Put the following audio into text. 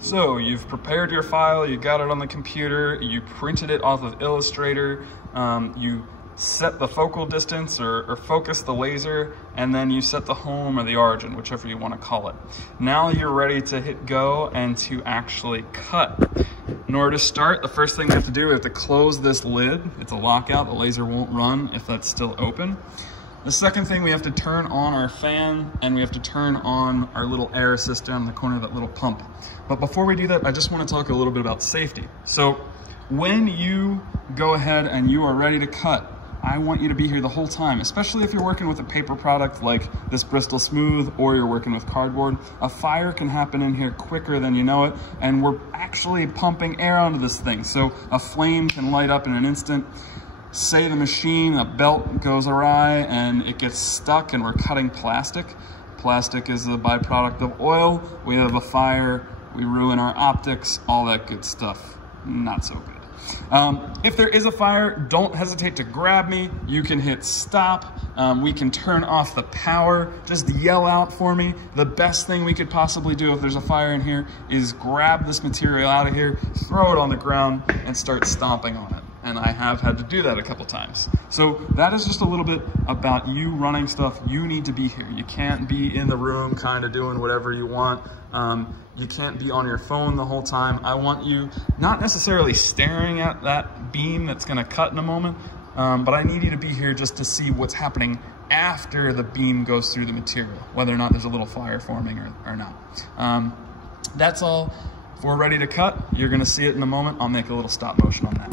So you've prepared your file, you got it on the computer, you printed it off of Illustrator, you set the focal distance or focus the laser, and then you set the home or the origin, whichever you want to call it. Now you're ready to hit go and to actually cut. In order to start, the first thing we have to do is to close this lid. It's a lockout, the laser won't run if that's still open. The second thing, we have to turn on our fan and we have to turn on our little air assist down in the corner of that little pump. But before we do that, I just want to talk a little bit about safety. So when you go ahead and you are ready to cut, I want you to be here the whole time, especially if you're working with a paper product like this Bristol Smooth or you're working with cardboard. A fire can happen in here quicker than you know it, and we're actually pumping air onto this thing. So a flame can light up in an instant. Say the machine, a belt goes awry and it gets stuck and we're cutting plastic. Plastic is a byproduct of oil. We have a fire, we ruin our optics, all that good stuff. Not so good. If there is a fire, don't hesitate to grab me. You can hit stop. We can turn off the power. Just yell out for me. The best thing we could possibly do if there's a fire in here is grab this material out of here, throw it on the ground, and start stomping on it. And I have had to do that a couple times. So that is just a little bit about you running stuff. You need to be here. You can't be in the room kind of doing whatever you want. You can't be on your phone the whole time. I want you not necessarily staring at that beam that's gonna cut in a moment, but I need you to be here just to see what's happening after the beam goes through the material, whether or not there's a little fire forming or not. That's all. If we're ready to cut, you're gonna see it in a moment. I'll make a little stop motion on that.